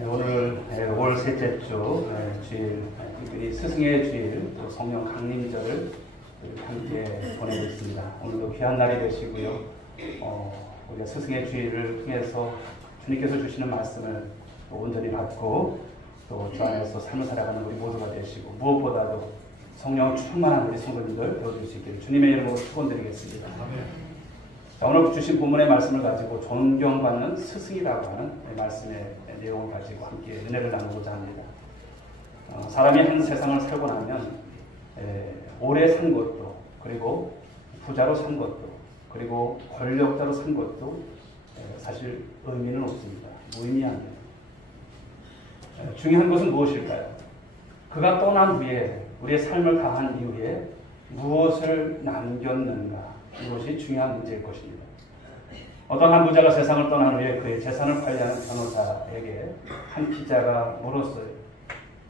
오늘 5월 셋째 주 주일, 특별히 스승의 주일, 또 성령 강림절 함께 보내고 있습니다. 오늘도 귀한 날이 되시고요. 우리가 스승의 주일을 통해서 주님께서 주시는 말씀을 온전히 받고 또 주 안에서 삶을 살아가는 우리 모두가 되시고, 무엇보다도 성령 충만한 우리 성도님들 되어줄 수 있기를 주님의 이름으로 축원드리겠습니다. 자, 오늘 주신 본문의 말씀을 가지고 존경받는 스승이라고 하는 말씀의 내용을 가지고 함께 은혜를 나누고자 합니다. 사람이 한 세상을 살고 나면 오래 산 것도, 그리고 부자로 산 것도, 그리고 권력자로 산 것도 사실 의미는 없습니다. 무의미합니다. 중요한 것은 무엇일까요? 그가 떠난 후에, 우리의 삶을 다한 이후에 무엇을 남겼는가, 이것이 중요한 문제일 것입니다. 어떤 한 부자가 세상을 떠난 후에 그의 재산을 관리하는 변호사에게 한 기자가 물었어요.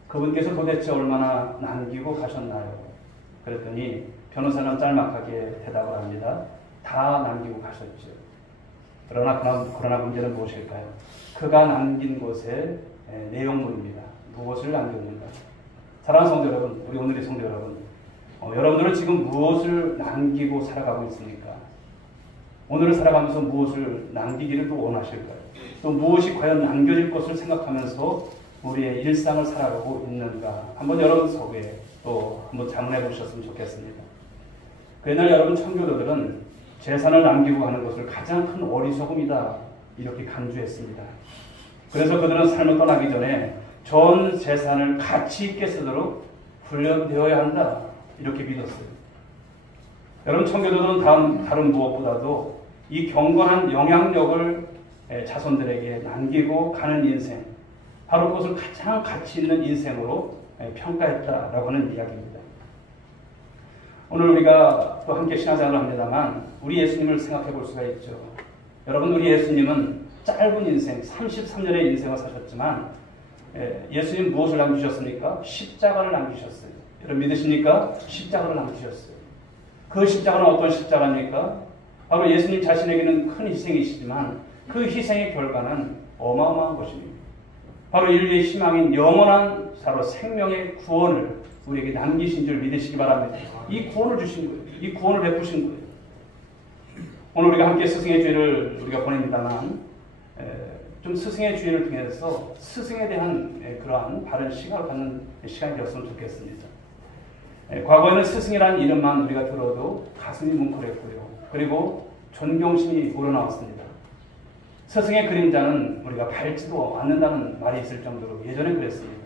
그분께서 도대체 얼마나 남기고 가셨나요? 그랬더니 변호사는 짤막하게 대답을 합니다. 다 남기고 가셨죠. 그러나 문제는 무엇일까요? 그가 남긴 것의 내용물입니다. 무엇을 남겼는가? 사랑하는 성도 여러분, 우리 오늘의 성도 여러분, 여러분들은 지금 무엇을 남기고 살아가고 있습니까? 오늘을 살아가면서 무엇을 남기기를 또 원하실까요? 또 무엇이 과연 남겨질 것을 생각하면서 우리의 일상을 살아가고 있는가? 한번 여러분 속에 또 한번 자문해 보셨으면 좋겠습니다. 그날 여러분 청교도들은 재산을 남기고 가는 것을 가장 큰 어리석음이다, 이렇게 간주했습니다. 그래서 그들은 삶을 떠나기 전에 전 재산을 가치 있게 쓰도록 훈련되어야 한다, 이렇게 믿었어요. 여러분 청교도들은 다른 무엇보다도 이 경건한 영향력을 자손들에게 남기고 가는 인생, 바로 그것을 가장 가치 있는 인생으로 평가했다라고 하는 이야기입니다. 오늘 우리가 또 함께 신앙생활을 합니다만 우리 예수님을 생각해 볼 수가 있죠. 여러분, 우리 예수님은 짧은 인생, 33년의 인생을 사셨지만 예수님 무엇을 남기셨습니까? 십자가를 남기셨어요. 여러분 믿으십니까? 십자가를 남기셨어요. 그 십자가는 어떤 십자가입니까? 바로 예수님 자신에게는 큰 희생이시지만 그 희생의 결과는 어마어마한 것입니다. 바로 인류의 희망인 영원한 바로 생명의 구원을 우리에게 남기신 줄 믿으시기 바랍니다. 이 구원을 주신 거예요. 이 구원을 베푸신 거예요. 오늘 우리가 함께 스승의 주일을 우리가 보냅니다만 좀 스승의 주일을 통해서 스승에 대한 그러한 바른 시각을 갖는 시간이 되었으면 좋겠습니다. 과거에는 스승이라는 이름만 우리가 들어도 가슴이 뭉클했고요. 그리고 존경심이 우러나왔습니다. 스승의 그림자는 우리가 밟지도 않는다는 말이 있을 정도로 예전에 그랬습니다.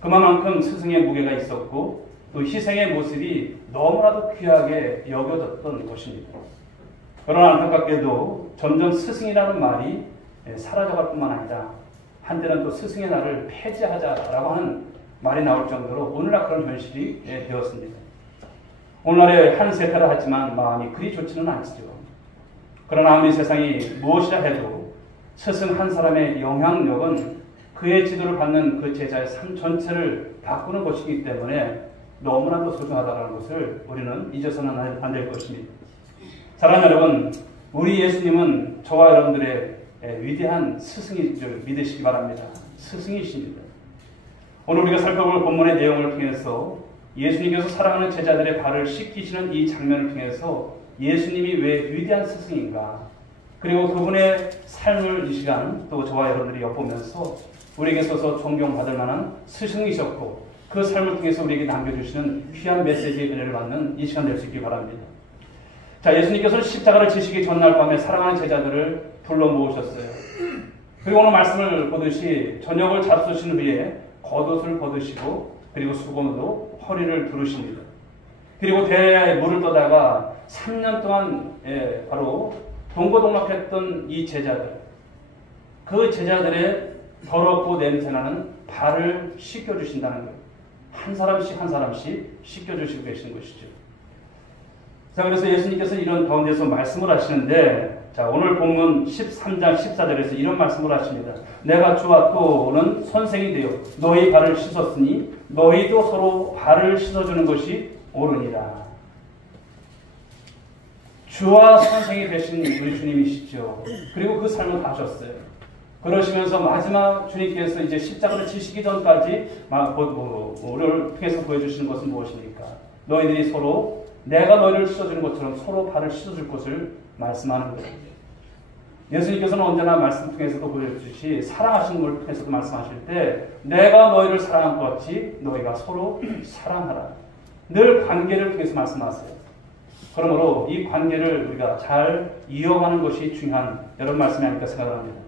그만큼 스승의 무게가 있었고 또 희생의 모습이 너무나도 귀하게 여겨졌던 것입니다. 그러나 안타깝게도 점점 스승이라는 말이 사라져갈 뿐만 아니라 한때는 또 스승의 날을 폐지하자라고 하는 말이 나올 정도로 오늘날 그런 현실이 되었습니다. 오늘날에 한 세태를 하지만 마음이 그리 좋지는 않지요. 그러나 아무리 세상이 무엇이라 해도 스승 한 사람의 영향력은 그의 지도를 받는 그 제자의 삶 전체를 바꾸는 것이기 때문에 너무나도 소중하다는 것을 우리는 잊어서는 안 될 것입니다. 사랑하는 여러분, 우리 예수님은 저와 여러분들의 위대한 스승인 줄 믿으시기 바랍니다. 스승이십니다. 오늘 우리가 살펴볼 본문의 내용을 통해서 예수님께서 사랑하는 제자들의 발을 씻기시는 이 장면을 통해서 예수님이 왜 위대한 스승인가, 그리고 그분의 삶을 이 시간 또 저와 여러분들이 엿보면서 우리에게 있어서 존경받을 만한 스승이셨고 그 삶을 통해서 우리에게 남겨주시는 귀한 메시지의 은혜를 받는 이 시간 될 수 있기 바랍니다. 자, 예수님께서는 십자가를 지시기 전날 밤에 사랑하는 제자들을 불러 모으셨어요. 그리고 오늘 말씀을 보듯이 저녁을 잡수신 후에 겉옷을 벗으시고 그리고 수건으로 허리를 두르십니다. 그리고 대야에 물을 떠다가 3년 동안 바로 동고동락했던 이 제자들, 그 제자들의 더럽고 냄새나는 발을 씻겨주신다는 거예요. 한 사람씩 한 사람씩 씻겨주시고 계신 것이죠. 자, 그래서 예수님께서 이런 가운데서 말씀을 하시는데, 자, 오늘 본문 13장 14절에서 이런 말씀을 하십니다. 내가 주와 또는 선생이 되어 너희 발을 씻었으니 너희도 서로 발을 씻어주는 것이 옳으니라. 주와 선생이 되신 우리 주님이시죠. 그리고 그 삶을 다 하셨어요. 그러시면서 마지막 주님께서 이제 십자가를 지시기 전까지 우리를 통해서 보여주시는 것은 무엇입니까? 너희들이 서로 내가 너희를 씻어주는 것처럼 서로 발을 씻어줄 것을 말씀하는 거예요. 예수님께서는 언제나 말씀 통해서도 보여주시 사랑하시는 걸 통해서도 말씀하실 때 내가 너희를 사랑한 것 같이 너희가 서로 사랑하라. 늘 관계를 통해서 말씀하세요. 그러므로 이 관계를 우리가 잘 이어가는 것이 중요한 여러분 말씀이 아닐까 생각합니다.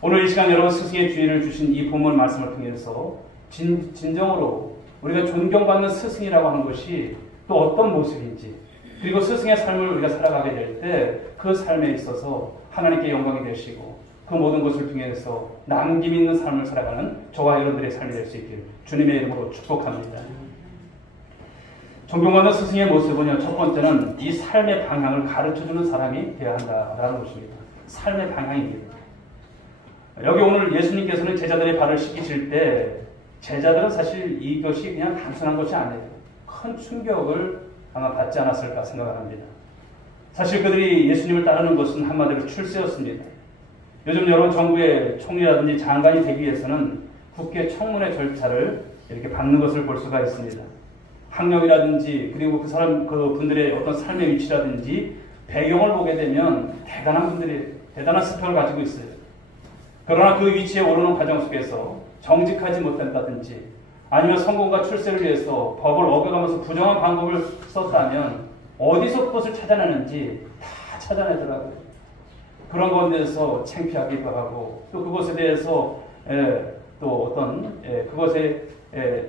오늘 이 시간 여러분 스승의 주의를 주신 이 본문 말씀을 통해서 진정으로 우리가 존경받는 스승이라고 하는 것이 또 어떤 모습인지 그리고 스승의 삶을 우리가 살아가게 될 때 그 삶에 있어서 하나님께 영광이 되시고 그 모든 것을 통해서 남김 있는 삶을 살아가는 저와 여러분들의 삶이 될 수 있기를 주님의 이름으로 축복합니다. 존경받는 스승의 모습은요, 첫 번째는 이 삶의 방향을 가르쳐주는 사람이 되어야 한다라는 것입니다. 삶의 방향입니다. 여기 오늘 예수님께서는 제자들의 발을 씻기실 때 제자들은 사실 이것이 그냥 단순한 것이 아니에요. 큰 충격을 아마 받지 않았을까 생각을 합니다. 사실 그들이 예수님을 따르는 것은 한마디로 출세였습니다. 요즘 여러 정부의 총리라든지 장관이 되기 위해서는 국회 청문회 절차를 이렇게 밟는 것을 볼 수가 있습니다. 학력이라든지 그리고 그 분들의 어떤 삶의 위치라든지 배경을 보게 되면 대단한 분들이 대단한 스펙을 가지고 있어요. 그러나 그 위치에 오르는 과정 속에서 정직하지 못한다든지 아니면 성공과 출세를 위해서 법을 어겨가면서 부정한 방법을 썼다면 어디서 그것을 찾아내는지 다 찾아내더라고요. 그런 가운데서 창피하기도 하고 또 그것에 대해서 또 어떤 그것에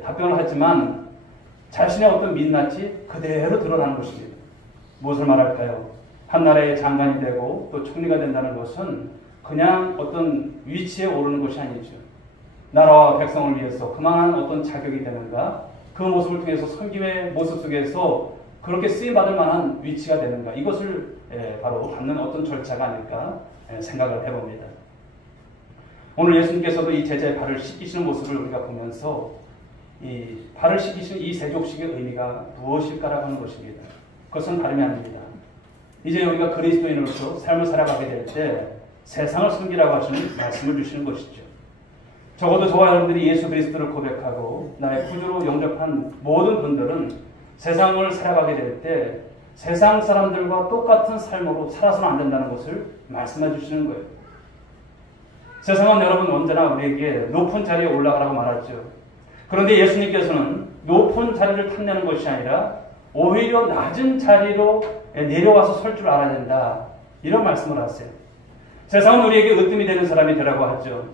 답변을 하지만 자신의 어떤 민낯이 그대로 드러나는 것입니다. 무엇을 말할까요? 한 나라의 장관이 되고 또 총리가 된다는 것은 그냥 어떤 위치에 오르는 것이 아니죠. 나라와 백성을 위해서 그만한 어떤 자격이 되는가? 그 모습을 통해서 섬김의 모습 속에서 그렇게 쓰임받을 만한 위치가 되는가? 이것을 바로 받는 어떤 절차가 아닐까 생각을 해봅니다. 오늘 예수님께서도 이 제자의 발을 씻기시는 모습을 우리가 보면서 이 발을 씻기시는 이 세족식의 의미가 무엇일까라고 하는 것입니다. 그것은 다름이 아닙니다. 이제 우리가 그리스도인으로서 삶을 살아가게 될 때 세상을 섬기라고 하시는 말씀을 주시는 것이죠. 적어도 저와 여러분들이 예수 그리스도를 고백하고 나의 구주로 영접한 모든 분들은 세상을 살아가게 될 때 세상 사람들과 똑같은 삶으로 살아서는 안 된다는 것을 말씀해 주시는 거예요. 세상은 여러분 언제나 우리에게 높은 자리에 올라가라고 말하죠. 그런데 예수님께서는 높은 자리를 탐내는 것이 아니라 오히려 낮은 자리로 내려와서 설 줄 알아야 된다. 이런 말씀을 하세요. 세상은 우리에게 으뜸이 되는 사람이 되라고 하죠.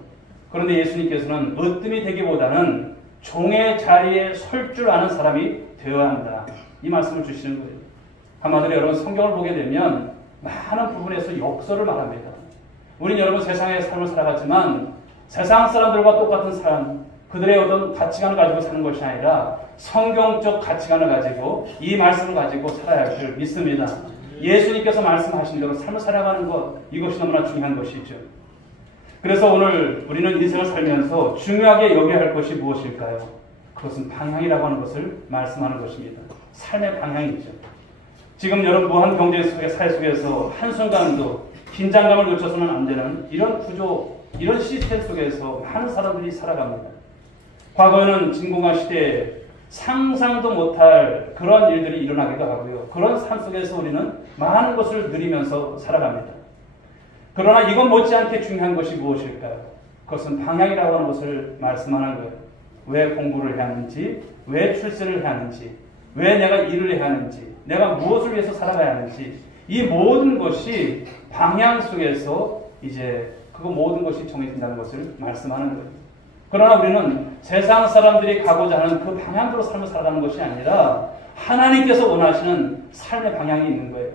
그런데 예수님께서는 으뜸이 되기보다는 종의 자리에 설 줄 아는 사람이 되어야 한다. 이 말씀을 주시는 거예요. 한마디로 여러분 성경을 보게 되면 많은 부분에서 역설을 말합니다. 우리는 여러분 세상의 삶을 살아가지만 세상 사람들과 똑같은 삶, 그들의 어떤 가치관을 가지고 사는 것이 아니라 성경적 가치관을 가지고 이 말씀을 가지고 살아야 할 줄 믿습니다. 예수님께서 말씀하신 대로 삶을 살아가는 것, 이것이 너무나 중요한 것이죠. 그래서 오늘 우리는 인생을 살면서 중요하게 여겨야 할 것이 무엇일까요? 그것은 방향이라고 하는 것을 말씀하는 것입니다. 삶의 방향이죠. 지금 여러분 무한 경제 속의 사회 속에서 한순간도 긴장감을 놓쳐서는 안 되는 이런 구조, 이런 시스템 속에서 많은 사람들이 살아갑니다. 과거에는 진공화 시대에 상상도 못할 그런 일들이 일어나기도 하고요. 그런 삶 속에서 우리는 많은 것을 누리면서 살아갑니다. 그러나 이건 못지않게 중요한 것이 무엇일까요? 그것은 방향이라고 하는 것을 말씀하는 거예요. 왜 공부를 해야 하는지, 왜 출세를 해야 하는지, 왜 내가 일을 해야 하는지, 내가 무엇을 위해서 살아가야 하는지, 이 모든 것이 방향 속에서 이제 그 모든 것이 정해진다는 것을 말씀하는 거예요. 그러나 우리는 세상 사람들이 가고자 하는 그 방향대로 삶을 살아가는 것이 아니라 하나님께서 원하시는 삶의 방향이 있는 거예요.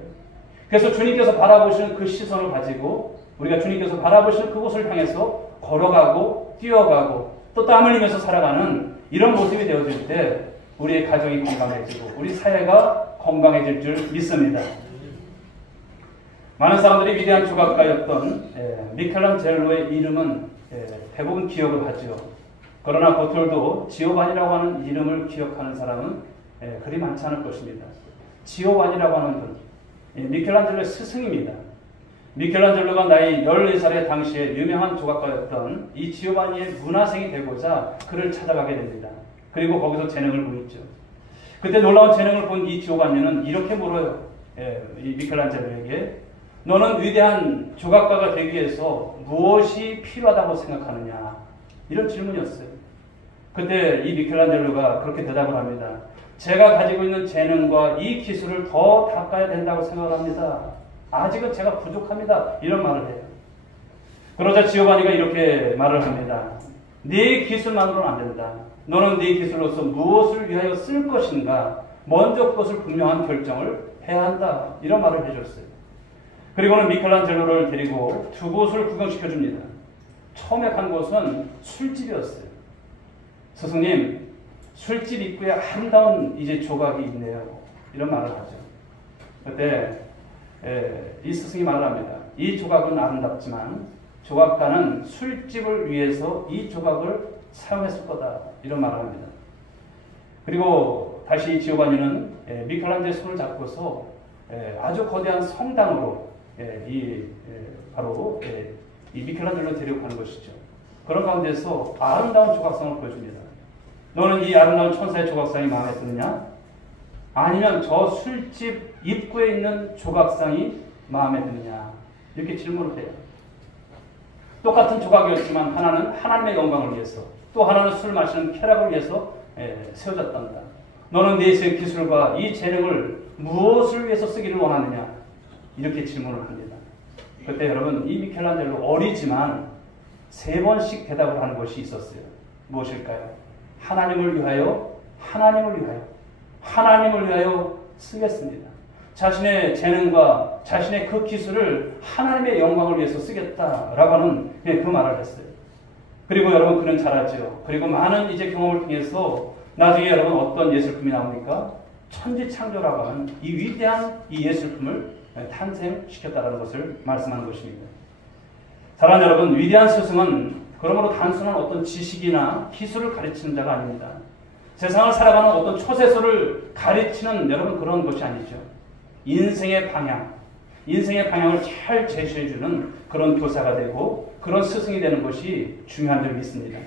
그래서 주님께서 바라보시는 그 시선을 가지고 우리가 주님께서 바라보시는 그곳을 향해서 걸어가고 뛰어가고 또 땀을 흘리면서 살아가는 이런 모습이 되어질 때 우리의 가정이 건강해지고 우리 사회가 건강해질 줄 믿습니다. 많은 사람들이 위대한 조각가였던 미켈란젤로의 이름은 대부분 기억을 하죠. 그러나 보톨도 지오반이라고 하는 이름을 기억하는 사람은 그리 많지 않을 것입니다. 지오반이라고 하는 분, 미켈란젤로의 스승입니다. 미켈란젤로가 나이 14살의 당시에 유명한 조각가였던 이 지오바니의 문화생이 되고자 그를 찾아가게 됩니다. 그리고 거기서 재능을 보였죠. 그때 놀라운 재능을 본 이 지오바니는 이렇게 물어요. 이 미켈란젤로에게 너는 위대한 조각가가 되기 위해서 무엇이 필요하다고 생각하느냐? 이런 질문이었어요. 그때 이 미켈란젤로가 그렇게 대답을 합니다. 제가 가지고 있는 재능과 이 기술을 더 닦아야 된다고 생각합니다. 아직은 제가 부족합니다. 이런 말을 해요. 그러자 지오바니가 이렇게 말을 합니다. 네 기술만으로는 안 된다. 너는 네 기술로서 무엇을 위하여 쓸 것인가? 먼저 그것을 분명한 결정을 해야 한다. 이런 말을 해줬어요. 그리고는 미켈란젤로를 데리고 두 곳을 구경시켜줍니다. 처음에 간 곳은 술집이었어요. 스승님, 술집 입구에 아름다운 이제 조각이 있네요. 이런 말을 하죠. 그때 이 스승이 말을 합니다. 이 조각은 아름답지만 조각가는 술집을 위해서 이 조각을 사용했을 거다. 이런 말을 합니다. 그리고 다시 지오바니는 미켈란젤로의 손을 잡고서 아주 거대한 성당으로 바로 이 미켈란젤로를 데리고 가는 것이죠. 그런 가운데서 아름다운 조각상을 보여줍니다. 너는 이 아름다운 천사의 조각상이 마음에 드느냐? 아니면 저 술집 입구에 있는 조각상이 마음에 드느냐? 이렇게 질문을 해요. 똑같은 조각이었지만 하나는 하나님의 영광을 위해서 또 하나는 술 마시는 쾌락을 위해서 세워졌단다. 너는 네 기술과 이 재능을 무엇을 위해서 쓰기를 원하느냐? 이렇게 질문을 합니다. 그때 여러분 이 미켈란젤로 어리지만 3번씩 대답을 하는 것이 있었어요. 무엇일까요? 하나님을 위하여, 하나님을 위하여, 하나님을 위하여 쓰겠습니다. 자신의 재능과 자신의 그 기술을 하나님의 영광을 위해서 쓰겠다라고 하는 그 말을 했어요. 그리고 여러분 그는 잘하죠. 그리고 많은 이제 경험을 통해서 나중에 여러분 어떤 예술품이 나옵니까? 천지창조라고 하는 이 위대한 이 예술품을 탄생시켰다는 것을 말씀하는 것입니다. 사랑하는 여러분, 위대한 스승은 그러므로 단순한 어떤 지식이나 기술을 가르치는 자가 아닙니다. 세상을 살아가는 어떤 초세소를 가르치는 여러분 그런 것이 아니죠. 인생의 방향을 잘 제시해주는 그런 교사가 되고 그런 스승이 되는 것이 중요한 줄 믿습니다.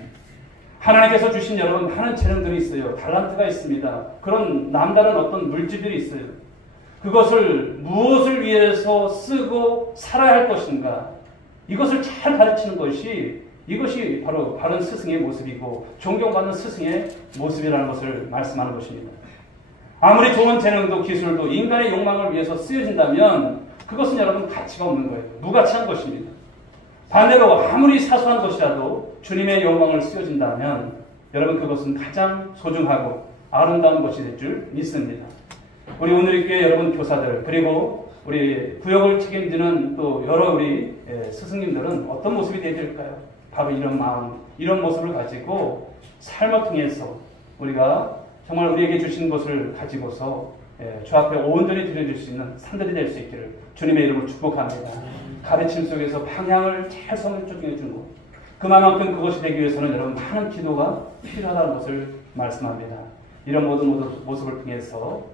하나님께서 주신 여러분 많은 재능들이 있어요. 달란트가 있습니다. 그런 남다른 어떤 물질들이 있어요. 그것을 무엇을 위해서 쓰고 살아야 할 것인가? 이것을 잘 가르치는 것이 이것이 바로 바른 스승의 모습이고 존경받는 스승의 모습이라는 것을 말씀하는 것입니다. 아무리 좋은 재능도 기술도 인간의 욕망을 위해서 쓰여진다면 그것은 여러분 가치가 없는 거예요. 무가치한 것입니다. 반대로 아무리 사소한 것이라도 주님의 영광을 쓰여진다면 여러분 그것은 가장 소중하고 아름다운 것이 될 줄 믿습니다. 우리 오늘 교회 여러분 교사들 그리고 우리 구역을 책임지는 또 여러 우리 스승님들은 어떤 모습이 되어야 될까요? 바로 이런 마음, 이런 모습을 가지고 삶을 통해서 우리가 정말 우리에게 주신 것을 가지고서 주 앞에 온전히 드려줄 수 있는 산들이 될 수 있기를 주님의 이름으로 축복합니다. 가르침 속에서 방향을 잘 설정해 주고 그만큼 그것이 되기 위해서는 여러분 많은 기도가 필요하다는 것을 말씀합니다. 이런 모든 모습을 통해서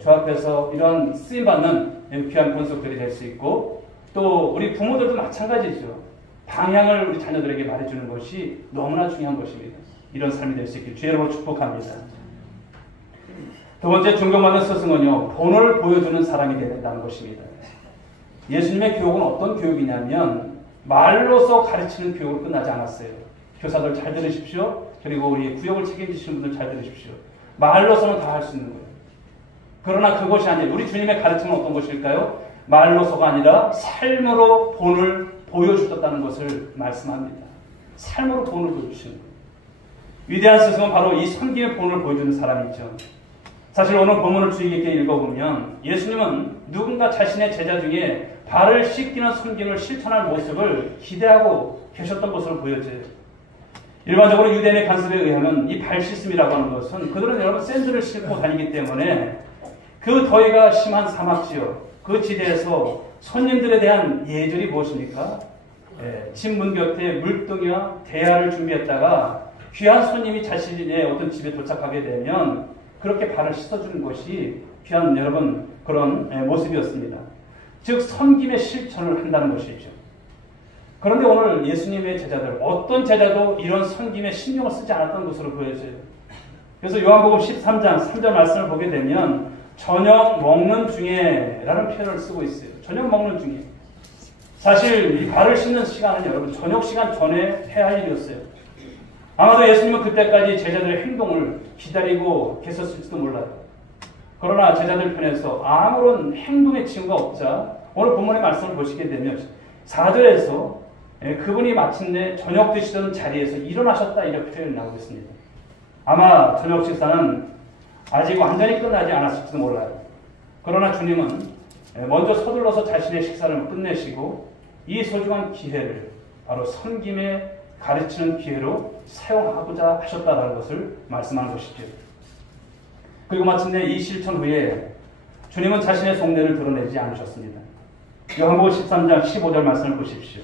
주 앞에서 이런 쓰임받는 귀한 권속들이 될 수 있고 또 우리 부모들도 마찬가지죠. 방향을 우리 자녀들에게 말해주는 것이 너무나 중요한 것입니다. 이런 삶이 될 수 있길 주의 이름으로 축복합니다. 두 번째 존경받는 스승은요, 본을 보여주는 사람이 되어야 된다는 것입니다. 예수님의 교육은 어떤 교육이냐면 말로서 가르치는 교육으로 끝나지 않았어요. 교사들 잘 들으십시오. 그리고 우리 구역을 책임지시는 분들 잘 들으십시오. 말로서는 다 할 수 있는 거예요. 그러나 그것이 아니에요. 우리 주님의 가르침은 어떤 것일까요? 말로서가 아니라 삶으로 본을 보여주셨다는 것을 말씀합니다. 삶으로 본을 보여주시는 거예요. 위대한 스승은 바로 이 섬김의 본을 보여주는 사람이죠. 사실 오늘 본문을 주의 깊게 읽어보면 예수님은 누군가 자신의 제자 중에 발을 씻기는 섬김을 실천할 모습을 기대하고 계셨던 것으로 보여져요. 일반적으로 유대인의 관습에 의하면 이 발 씻음이라고 하는 것은 그들은 여러분 샌들을 신고 다니기 때문에 그 더위가 심한 사막지역 그 지대에서 손님들에 대한 예절이 무엇입니까? 신문 곁에 물동이와 대야를 준비했다가 귀한 손님이 자신의 어떤 집에 도착하게 되면 그렇게 발을 씻어주는 것이 귀한 여러분 그런 모습이었습니다. 즉 섬김의 실천을 한다는 것이죠. 그런데 오늘 예수님의 제자들, 어떤 제자도 이런 섬김에 신경을 쓰지 않았던 것으로 보여져요. 그래서 요한복음 13장 3절 말씀을 보게 되면 저녁 먹는 중에 라는 표현을 쓰고 있어요. 저녁 먹는 중에. 사실 이 발을 씻는 시간은 여러분 저녁 시간 전에 해야 할 일이었어요. 아마도 예수님은 그때까지 제자들의 행동을 기다리고 계셨을지도 몰라요. 그러나 제자들 편에서 아무런 행동의 징후가 없자 오늘 본문의 말씀을 보시게 되면 4절에서 그분이 마침내 저녁 드시던 자리에서 일어나셨다 이렇게 표현이 나오고 있습니다. 아마 저녁 식사는 아직 완전히 끝나지 않았을지도 몰라요. 그러나 주님은 먼저 서둘러서 자신의 식사를 끝내시고 이 소중한 기회를 바로 섬김에 가르치는 기회로 사용하고자 하셨다는 것을 말씀하는 것이죠. 그리고 마침내 이 실천 후에 주님은 자신의 속내를 드러내지 않으셨습니다. 요한복음 13장 15절 말씀을 보십시오.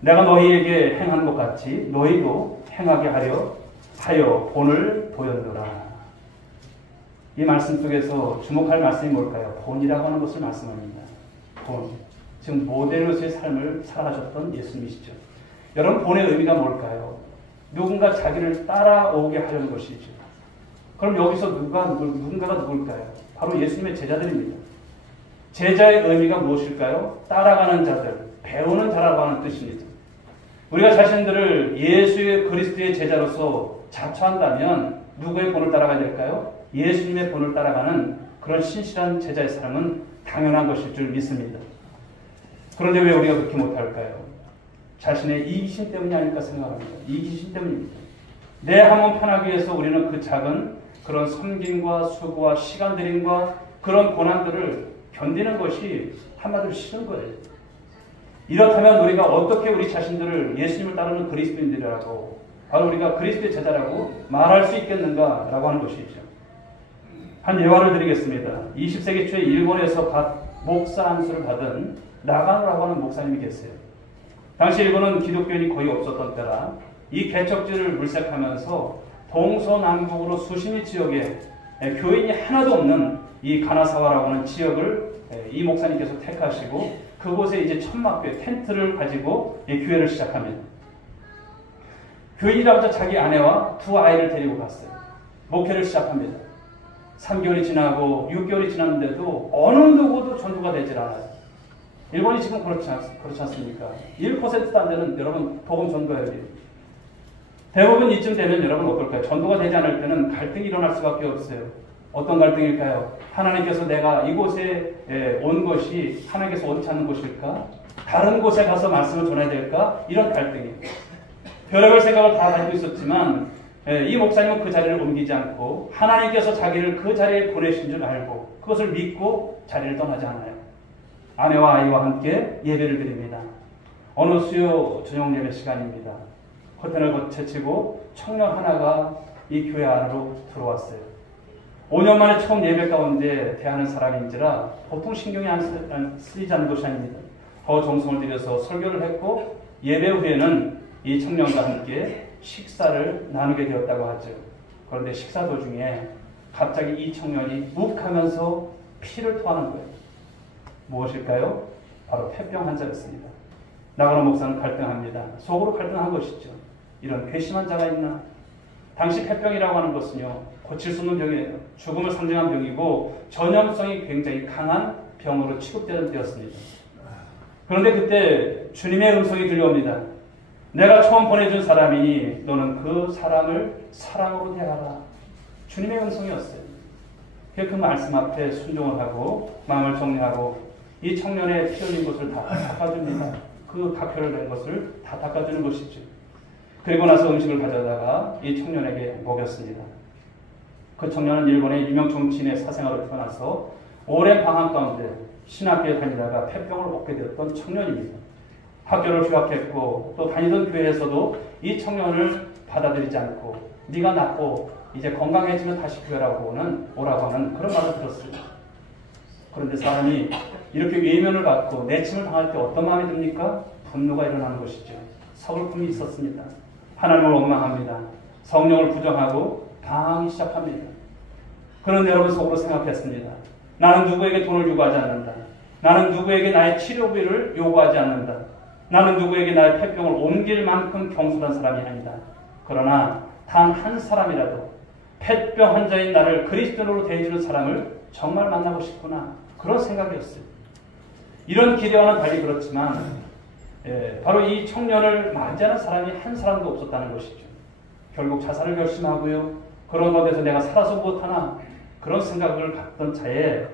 내가 너희에게 행한 것 같이 너희도 행하게 하여 본을 보였노라. 이 말씀 속에서 주목할 말씀이 뭘까요? 본이라고 하는 것을 말씀합니다. 본. 지금 모델로서의 삶을 살아가셨던 예수님이시죠. 여러분, 본의 의미가 뭘까요? 누군가 자기를 따라오게 하려는 것이죠. 그럼 여기서 누군가가 누굴까요? 바로 예수님의 제자들입니다. 제자의 의미가 무엇일까요? 따라가는 자들, 배우는 자라고 하는 뜻입니다. 우리가 자신들을 예수의 그리스도의 제자로서 자처한다면 누구의 본을 따라가야 될까요? 예수님의 본을 따라가는 그런 신실한 제자의 삶은 당연한 것일 줄 믿습니다. 그런데 왜 우리가 그렇게 못할까요? 자신의 이기심 때문이 아닐까 생각합니다. 이기심 때문입니다. 내 한몸 편하기 위해서 우리는 그 작은 그런 섬김과 수고와 시간 들임과 그런 고난들을 견디는 것이 한마디로 싫은 거예요. 이렇다면 우리가 어떻게 우리 자신들을 예수님을 따르는 그리스도인들이라고, 바로 우리가 그리스도의 제자라고 말할 수 있겠는가라고 하는 것이죠. 한 예화를 드리겠습니다. 20세기 초에 일본에서 목사 안수를 받은 나가노라고 하는 목사님이 계세요. 당시 일본은 기독교인이 거의 없었던 때라 이 개척지를 물색하면서 동서남북으로 수십리 지역에 교인이 하나도 없는 이 가나사와라고 하는 지역을 이 목사님께서 택하시고 그곳에 이제 천막교회 텐트를 가지고 교회를 시작합니다. 교인이라고 자기 아내와 두 아이를 데리고 갔어요. 목회를 시작합니다. 3개월이 지나고 6개월이 지났는데도 어느 누구도 전도가 되질 않아요. 일본이 지금 그렇지 않습니까? 1%도 안 되는 여러분 복음 전도율이. 대부분 이쯤 되면 여러분 어떨까요? 전도가 되지 않을 때는 갈등이 일어날 수밖에 없어요. 어떤 갈등일까요? 하나님께서 내가 이곳에 온 것이 하나님께서 원치 않는 곳일까? 다른 곳에 가서 말씀을 전해야 될까? 이런 갈등이에요. 별의별 생각을 다 가지고 있었지만 이 목사님은 그 자리를 옮기지 않고 하나님께서 자기를 그 자리에 보내신 줄 알고 그것을 믿고 자리를 떠나지 않아요. 아내와 아이와 함께 예배를 드립니다. 어느 수요 저녁 예배 시간입니다. 커튼을 제치고 청년 하나가 이 교회 안으로 들어왔어요. 5년 만에 처음 예배 가운데 대하는 사람인지라 보통 신경이 안 쓰이지 않는 것이 아닙니다. 더 정성을 들여서 설교를 했고 예배 후에는 이 청년과 함께 식사를 나누게 되었다고 하죠. 그런데 식사 도중에 갑자기 이 청년이 욱하면서 피를 토하는 거예요. 무엇일까요? 바로 폐병 환자였습니다. 나가노 목사는 갈등합니다. 속으로 갈등한 것이죠. 이런 괘씸한 자가 있나? 당시 폐병이라고 하는 것은요, 고칠 수 없는 병이에요. 죽음을 상징한 병이고 전염성이 굉장히 강한 병으로 취급되는 때였습니다. 그런데 그때 주님의 음성이 들려옵니다. 내가 처음 보내준 사람이니 너는 그 사람을 사랑으로 대하라. 주님의 음성이었어요. 그 말씀 앞에 순종을 하고 마음을 정리하고 이 청년의 피 흘린 것을 다 닦아줍니다. 그 각혈을 낸 것을 다 닦아주는 것이죠. 그리고 나서 음식을 가져다가 이 청년에게 먹였습니다. 그 청년은 일본의 유명 정치인의 사생활로 태어나서 오랜 방황 가운데 신학교에 다니다가 폐병을 얻게 되었던 청년입니다. 학교를 휴학했고 또 다니던 교회에서도 이 청년을 받아들이지 않고 네가 낫고 이제 건강해지면 다시 교회라고 오라고 하는 그런 말을 들었습니다. 그런데 사람이 이렇게 외면을 받고 내침을 당할 때 어떤 마음이 듭니까? 분노가 일어나는 것이죠. 서글픔이 있었습니다. 하나님을 원망합니다. 성령을 부정하고 방황하기 시작합니다. 그런데 여러분 속으로 생각했습니다. 나는 누구에게 돈을 요구하지 않는다. 나는 누구에게 나의 치료비를 요구하지 않는다. 나는 누구에게 나의 폐병을 옮길 만큼 경솔한 사람이 아니다. 그러나 단 한 사람이라도 폐병 환자인 나를 그리스도인으로 대해주는 사람을 정말 만나고 싶구나. 그런 생각이었어요. 이런 기대와는 달리 그렇지만 바로 이 청년을 맞이하는 사람이 한 사람도 없었다는 것이죠. 결국 자살을 결심하고요. 그런 곳에서 내가 살아서 못하나 그런 생각을 갖던 차에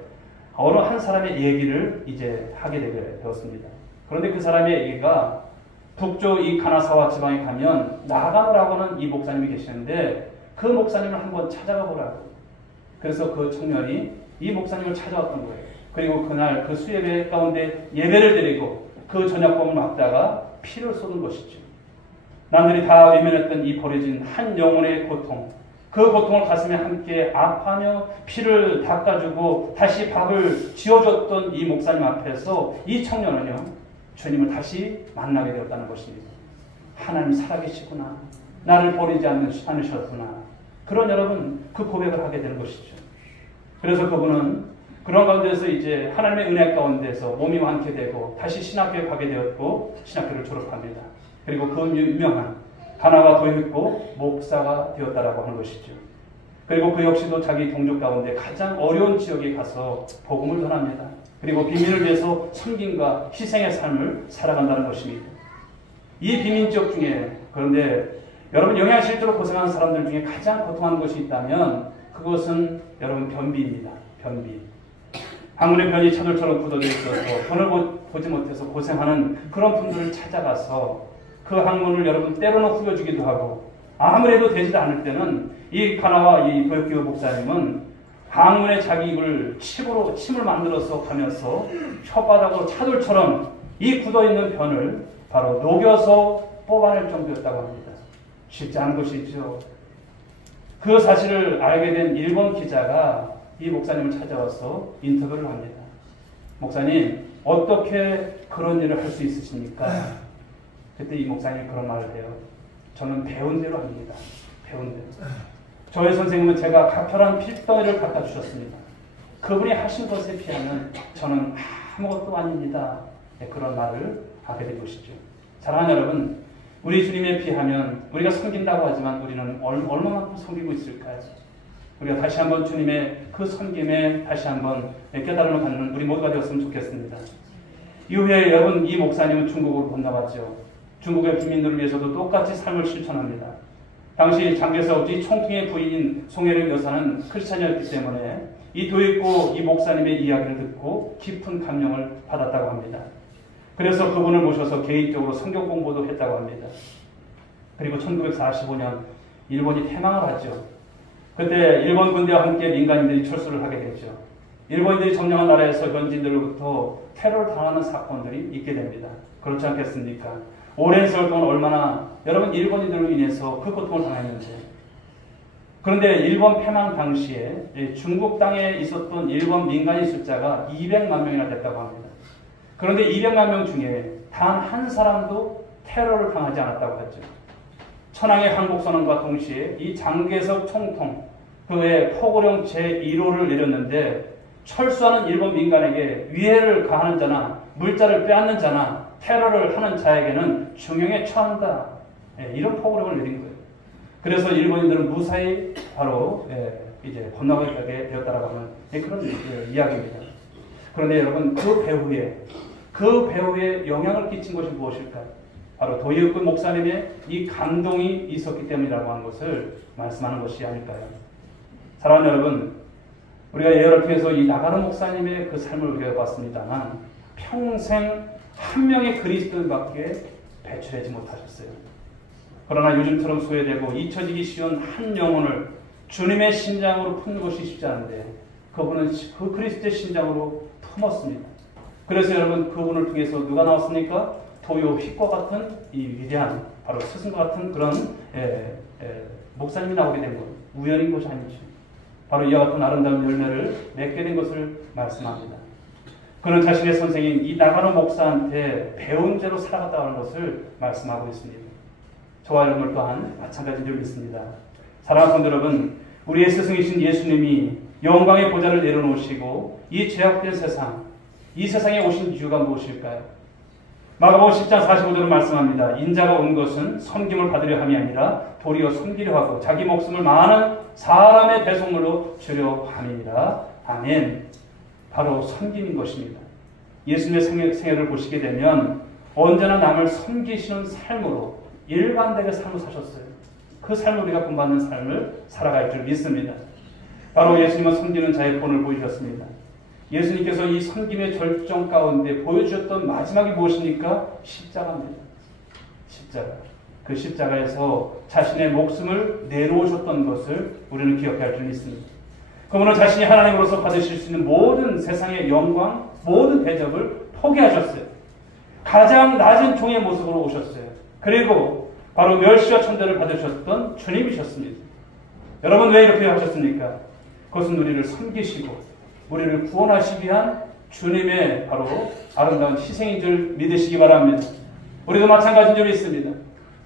어느 한 사람의 얘기를 이제 하게 되었습니다. 그런데 그 사람의 얘기가 북쪽 이 가나사와 지방에 가면 나가노라고 하는 이 목사님이 계시는데 그 목사님을 한번 찾아가 보라고. 그래서 그 청년이 이 목사님을 찾아왔던 거예요. 그리고 그날 그 수예배 가운데 예배를 드리고 그 저녁범을 맞다가 피를 쏟은 것이죠. 남들이 다 외면했던 이 버려진 한 영혼의 고통, 그 고통을 가슴에 함께 아파하며 피를 닦아주고 다시 밥을 지어줬던 이 목사님 앞에서 이 청년은요, 주님을 다시 만나게 되었다는 것입니다. 하나님 살아계시구나. 나를 버리지 않으셨구나. 그런 여러분, 그 고백을 하게 되는 것이죠. 그래서 그분은 그런 가운데서 이제 하나님의 은혜 가운데서 몸이 완쾌 되고 다시 신학교에 가게 되었고 신학교를 졸업합니다. 그리고 그 유명한 가나와 도입고 목사가 되었다라고 하는 것이죠. 그리고 그 역시도 자기 동족 가운데 가장 어려운 지역에 가서 복음을 전합니다. 그리고 비민을 위해서 섬김과 희생의 삶을 살아간다는 것입니다. 이 비민 지역 중에 그런데 여러분 영양실조로 고생하는 사람들 중에 가장 고통하는 것이 있다면 그것은 여러분 변비입니다. 변비. 항문의 변이 차돌처럼 굳어져 있어서 변을 보지 못해서 고생하는 그런 분들을 찾아가서 그 항문을 여러분 때로는 후벼주기도 하고 아무래도 되지도 않을 때는 이 가나와 이 도역기호 목사님은 항문에 자기 입을 침을 만들어서 가면서 혓바닥으로 차돌처럼 이 굳어있는 변을 바로 녹여서 뽑아낼 정도였다고 합니다. 쉽지 않은 것이죠. 그 사실을 알게 된 일본 기자가 이 목사님을 찾아와서 인터뷰를 합니다. 목사님, 어떻게 그런 일을 할 수 있으십니까? 그때 이 목사님이 그런 말을 해요. 저는 배운 대로 합니다. 배운 대로. 저의 선생님은 제가 가편한 필덩이를 갖다 주셨습니다. 그분이 하신 것에 비하면 저는 아무것도 아닙니다. 네, 그런 말을 하게 된 것이죠. 사랑하는 여러분, 우리 주님에 비하면 우리가 섬긴다고 하지만 우리는 얼마만큼 섬기고 있을까요? 우리가 다시 한번 주님의 그 섬김에 다시 한번 깨달음을 갖는 우리 모두가 되었으면 좋겠습니다. 이후에 여러분, 이 목사님은 중국으로 건너갔죠. 중국의 비민들을 위해서도 똑같이 삶을 실천합니다. 당시 장개석지 총통의 부인인 송혜령 여사는 크리스찬이었기 때문에 이 도입고 이 목사님의 이야기를 듣고 깊은 감명을 받았다고 합니다. 그래서 그분을 모셔서 개인적으로 성경 공부도 했다고 합니다. 그리고 1945년 일본이 패망을 하죠. 그때 일본 군대와 함께 민간인들이 철수를 하게 됐죠. 일본인들이 점령한 나라에서 현지인들로부터 테러를 당하는 사건들이 있게 됩니다. 그렇지 않겠습니까? 오랜 세월 동안 얼마나 여러분 일본인들로 인해서 그 고통을 당했는지. 그런데 일본 패망 당시에 중국 땅에 있었던 일본 민간인 숫자가 200만 명이나 됐다고 합니다. 그런데 200만 명 중에 단 한 사람도 테러를 당하지 않았다고 하죠. 천황의 항복선언과 동시에 이 장개석 총통 그의 포고령 제1호를 내렸는데 철수하는 일본 민간에게 위해를 가하는 자나 물자를 빼앗는 자나 테러를 하는 자에게는 중형에 처한다. 이런 포고령을 내린 거예요. 그래서 일본인들은 무사히 바로 이제 건너가게 되었다라고 하는 그런 이야기입니다. 그런데 여러분 그 배후에 영향을 끼친 것이 무엇일까요? 바로 도이우크 목사님의 이 감동이 있었기 때문이라고 하는 것을 말씀하는 것이 아닐까요? 사랑하는 여러분, 우리가 예언을 통해서 이 나가노 목사님의 그 삶을 우리가 봤습니다만 평생 한 명의 그리스도인밖에 배출하지 못하셨어요. 그러나 요즘처럼 소외되고 잊혀지기 쉬운 한 영혼을 주님의 심장으로 품는 것이 쉽지 않은데 그분은 그 그리스도의 심장으로 품었습니다. 그래서 여러분 그분을 통해서 누가 나왔습니까? 도요 휙과 같은 이 위대한 바로 스승과 같은 그런 목사님이 나오게 된 것. 우연인 것이 아니죠. 바로 이와 같은 아름다운 열매를 맺게 된 것을 말씀합니다. 그는 자신의 선생인 이 나가노 목사한테 배운 죄로 살아갔다고 하는 것을 말씀하고 있습니다. 저와 여러분 또한 마찬가지인 줄 믿습니다. 사랑하는 성도 여러분, 우리의 스승이신 예수님이 영광의 보좌를 내려놓으시고 이 죄악된 세상, 이 세상에 오신 이유가 무엇일까요? 마가복음 10장 45절은 말씀합니다. 인자가 온 것은 섬김을 받으려 함이 아니라 도리어 섬기려 하고 자기 목숨을 많은 사람의 배송물로 주려 함이니라. 아멘. 바로 섬김인 것입니다. 예수님의 생애를 보시게 되면 언제나 남을 섬기시는 삶으로 일관되게 삶을 사셨어요. 그 삶을 우리가 본받는 삶을 살아갈 줄 믿습니다. 바로 예수님은 섬기는 자의 본을 보이셨습니다. 예수님께서 이 섬김의 절정 가운데 보여주셨던 마지막이 무엇입니까? 십자가입니다. 십자가. 그 십자가에서 자신의 목숨을 내놓으셨던 것을 우리는 기억할 줄 믿습니다. 그분은 자신이 하나님으로서 받으실 수 있는 모든 세상의 영광, 모든 대접을 포기하셨어요. 가장 낮은 종의 모습으로 오셨어요. 그리고 바로 멸시와 천대를 받으셨던 주님이셨습니다. 여러분 왜 이렇게 하셨습니까? 그것은 우리를 섬기시고 우리를 구원하시기 위한 주님의 바로 아름다운 희생인 줄 믿으시기 바랍니다. 우리도 마찬가지인 줄 믿습니다.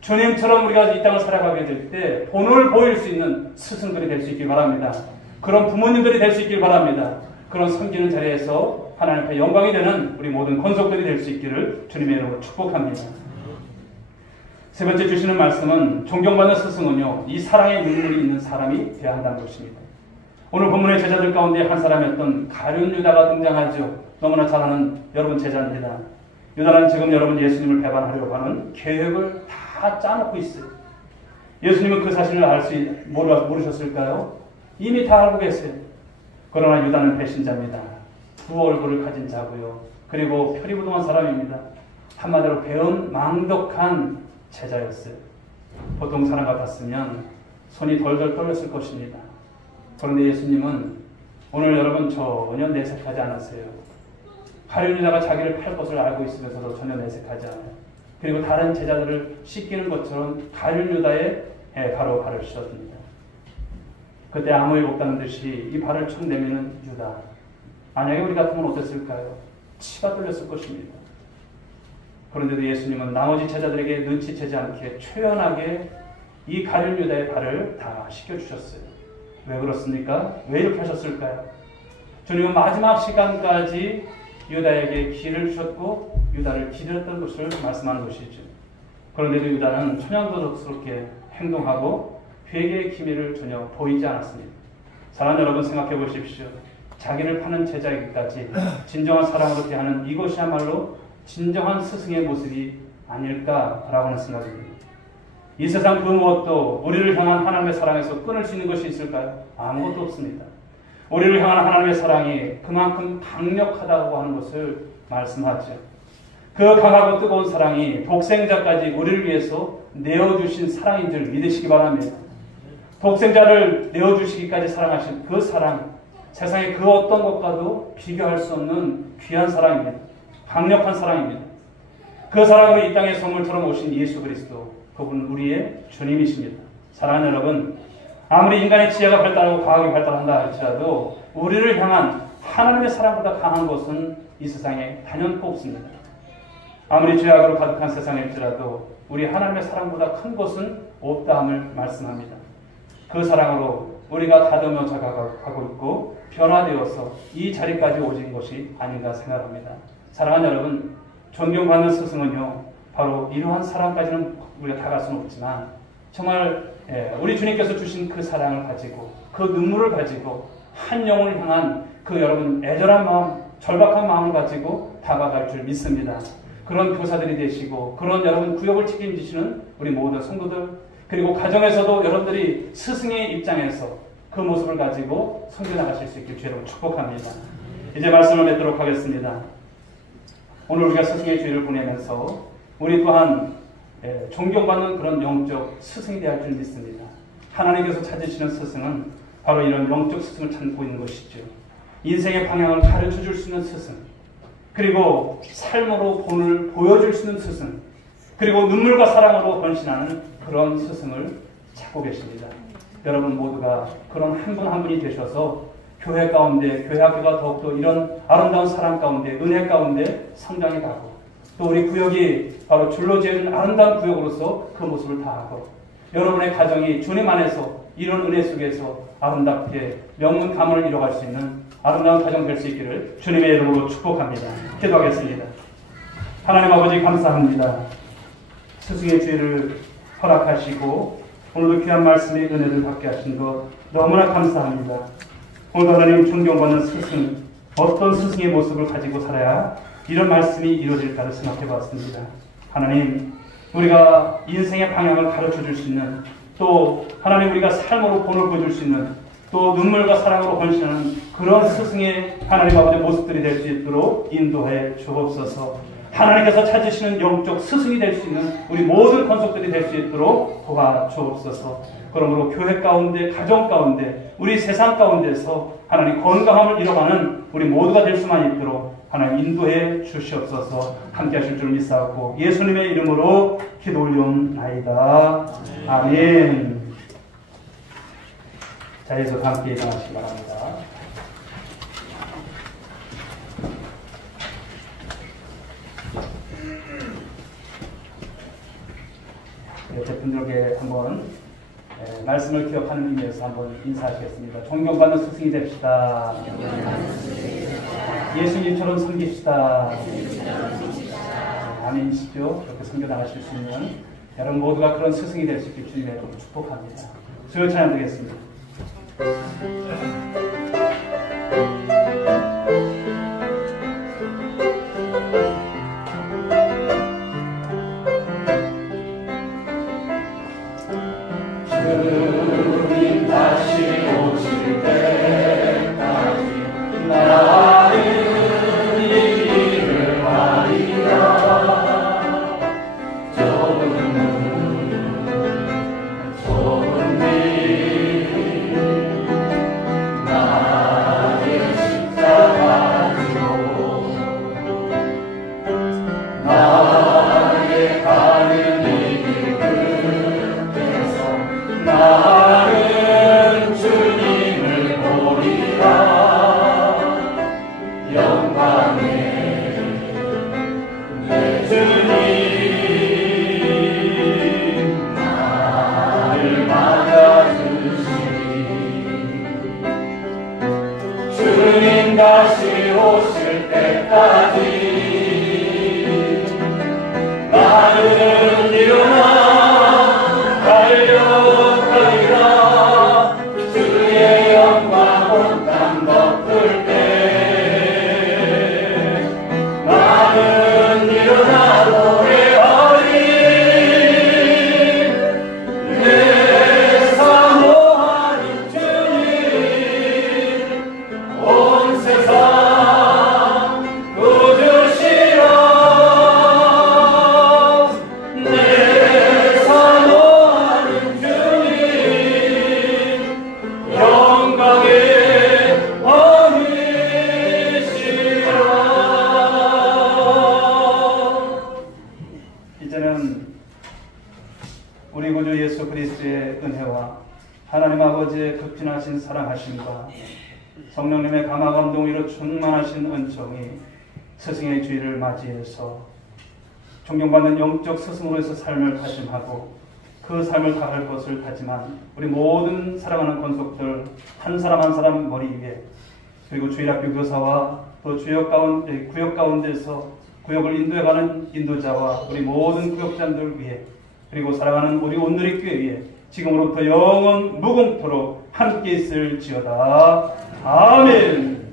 주님처럼 우리가 이 땅을 살아가게 될 때 본을 보일 수 있는 스승들이 될 수 있길 바랍니다. 그런 부모님들이 될 수 있길 바랍니다. 그런 섬기는 자리에서 하나님 앞에 영광이 되는 우리 모든 권속들이 될 수 있기를 주님의 이름으로 축복합니다. 세 번째 주시는 말씀은 존경받는 스승은요, 이 사랑의 눈물이 있는 사람이 되어야 한다는 것입니다. 오늘 본문의 제자들 가운데 한 사람이었던 가룟 유다가 등장하죠. 너무나 잘 아는 여러분 제자입니다. 유다는 지금 여러분 예수님을 배반하려고 하는 계획을 다 짜놓고 있어요. 예수님은 그 사실을 모르셨을까요? 이미 다 알고 계세요. 그러나 유다는 배신자입니다. 두 얼굴을 가진 자고요. 그리고 표리부동한 사람입니다. 한마디로 배은 망덕한 제자였어요. 보통 사람 같았으면 손이 덜덜 떨렸을 것입니다. 그런데 예수님은 오늘 여러분 전혀 내색하지 않았어요. 가룟 유다가 자기를 팔 것을 알고 있으면서도 전혀 내색하지 않아요. 그리고 다른 제자들을 씻기는 것처럼 가룟 유다의 바로 발을 씻었습니다. 그때 아무 일 없다는 듯이 이 발을 쭉 내미는 유다. 만약에 우리 같으면 어땠을까요? 치가 뚫렸을 것입니다. 그런데도 예수님은 나머지 제자들에게 눈치채지 않게 초연하게 이 가룟 유다의 발을 다 씻겨주셨어요. 왜 그렇습니까? 왜 이렇게 하셨을까요? 주님은 마지막 시간까지 유다에게 기회를 주셨고 유다를 기다렸던 것을 말씀하는 것이죠. 그런데도 유다는 천연도덕스럽게 행동하고 회개의 기미를 전혀 보이지 않았습니다. 사랑하는 여러분 생각해 보십시오. 자기를 파는 제자에게까지 진정한 사랑으로 대하는 이것이야말로 진정한 스승의 모습이 아닐까라고 하는 생각입니다. 이 세상 그 무엇도 우리를 향한 하나님의 사랑에서 끊을 수 있는 것이 있을까요? 아무것도 없습니다. 우리를 향한 하나님의 사랑이 그만큼 강력하다고 하는 것을 말씀하죠. 그 강하고 뜨거운 사랑이 독생자까지 우리를 위해서 내어주신 사랑인 줄 믿으시기 바랍니다. 독생자를 내어주시기까지 사랑하신 그 사랑, 세상의 그 어떤 것과도 비교할 수 없는 귀한 사랑입니다. 강력한 사랑입니다. 그 사랑으로 이 땅의 선물처럼 오신 예수 그리스도, 그분은 우리의 주님이십니다. 사랑하는 여러분, 아무리 인간의 지혜가 발달하고 과학이 발달한다 할지라도 우리를 향한 하나님의 사랑보다 강한 것은 이 세상에 단연코 없습니다. 아무리 죄악으로 가득한 세상일지라도 우리 하나님의 사랑보다 큰 것은 없다함을 말씀합니다. 그 사랑으로 우리가 다듬어 자가고 있고 변화되어서 이 자리까지 오신 것이 아닌가 생각합니다. 사랑하는 여러분, 존경받는 스승은요, 바로 이러한 사랑까지는 우리가 다갈 수는 없지만 정말 우리 주님께서 주신 그 사랑을 가지고 그 눈물을 가지고 한 영혼을 향한 그 여러분 애절한 마음, 절박한 마음을 가지고 다가갈 줄 믿습니다. 그런 교사들이 되시고 그런 여러분 구역을 책임지시는 우리 모든 성도들, 그리고 가정에서도 여러분들이 스승의 입장에서 그 모습을 가지고 섬겨나가실 수 있길 주의로 축복합니다. 이제 말씀을 맺도록 하겠습니다. 오늘 우리가 스승의 주의를 보내면서 우리 또한 존경받는 그런 영적 스승이 되어야 할 줄 믿습니다. 하나님께서 찾으시는 스승은 바로 이런 영적 스승을 찾고 있는 것이죠. 인생의 방향을 가르쳐 줄 수 있는 스승, 그리고 삶으로 본을 보여줄 수 있는 스승, 그리고 눈물과 사랑으로 헌신하는 그런 스승을 찾고 계십니다. 여러분 모두가 그런 한 분 한 분이 되셔서 교회 가운데, 교회 학교가 더욱더 이런 아름다운 사랑 가운데, 은혜 가운데 성장해 가고, 또 우리 구역이 바로 줄로 지어진 아름다운 구역으로서 그 모습을 다하고, 여러분의 가정이 주님 안에서 이런 은혜 속에서 아름답게 명문 가문을 이뤄갈 수 있는 아름다운 가정 될 수 있기를 주님의 이름으로 축복합니다. 기도하겠습니다. 하나님 아버지 감사합니다. 스승의 주의를 허락하시고 오늘도 귀한 말씀의 은혜를 받게 하신 것 너무나 감사합니다. 오늘도 하나님 존경받는 스승, 어떤 스승의 모습을 가지고 살아야 이런 말씀이 이루어질까를 생각해 봤습니다. 하나님, 우리가 인생의 방향을 가르쳐 줄 수 있는, 또 하나님 우리가 삶으로 본을 보여줄 수 있는, 또 눈물과 사랑으로 번시하는 그런 스승의 하나님 아버지의 모습들이 될 수 있도록 인도해 주옵소서. 하나님께서 찾으시는 영적 스승이 될 수 있는 우리 모든 권속들이 될 수 있도록 도와주옵소서. 그러므로 교회 가운데, 가정 가운데, 우리 세상 가운데서 하나님 건강함을 잃어가는 우리 모두가 될 수만 있도록 하나님 인도해 주시옵소서. 함께 하실 줄 믿사옵고 예수님의 이름으로 기도 올리옵나이다. 아멘. 자리에서 함께 일어나시기 바랍니다. 옆에 분들에게 한번 말씀을 기억하는 의미에서 한번 인사하시겠습니다. 존경받는 스승이 됩시다. 예수님처럼 섬깁시다. 아멘이시죠? 그렇게 섬겨 나가실 수 있는 여러분 모두가 그런 스승이 될 수 있길 주님의 이름으로 축복합니다. 수요 찬양 드리겠습니다. 주님 다시 오실 때까지 나는 이 길을 가리라. 좁은 길 나의 십자가 지고 나의 가는 이 길 끝에서 나는 주님을 보리라. 영광의 내 주님 나를 맞아주시니 주님 다시 오실 때까지 나는 일어나 달려가리라. 주의 영광 온 땅 덮을 때 나는 일어나 노래하리. 내 사모하는 주님 온 세상 구주시라. 내 사모하는 주님 영광의 왕이시라. 이제는 우리 구주 예수 그리스도의 은혜와 하나님 아버지의 극진하신 사랑하심과 성령님의 감화 감동으로 충만하신 은총이 스승의 주의를 맞이해서 존경받는 영적 스승으로서 삶을 다짐하고 그 삶을 다할 것을 다짐한 우리 모든 사랑하는 권속들 한 사람 한 사람 머리 위에, 그리고 주일학교 교사와 또 구역 가운데서 구역을 인도해가는 인도자와 우리 모든 구역장들 위에, 그리고 사랑하는 우리 온누리교회 위에 지금으로부터 영원 무궁토록 함께 있을지어다. 아멘.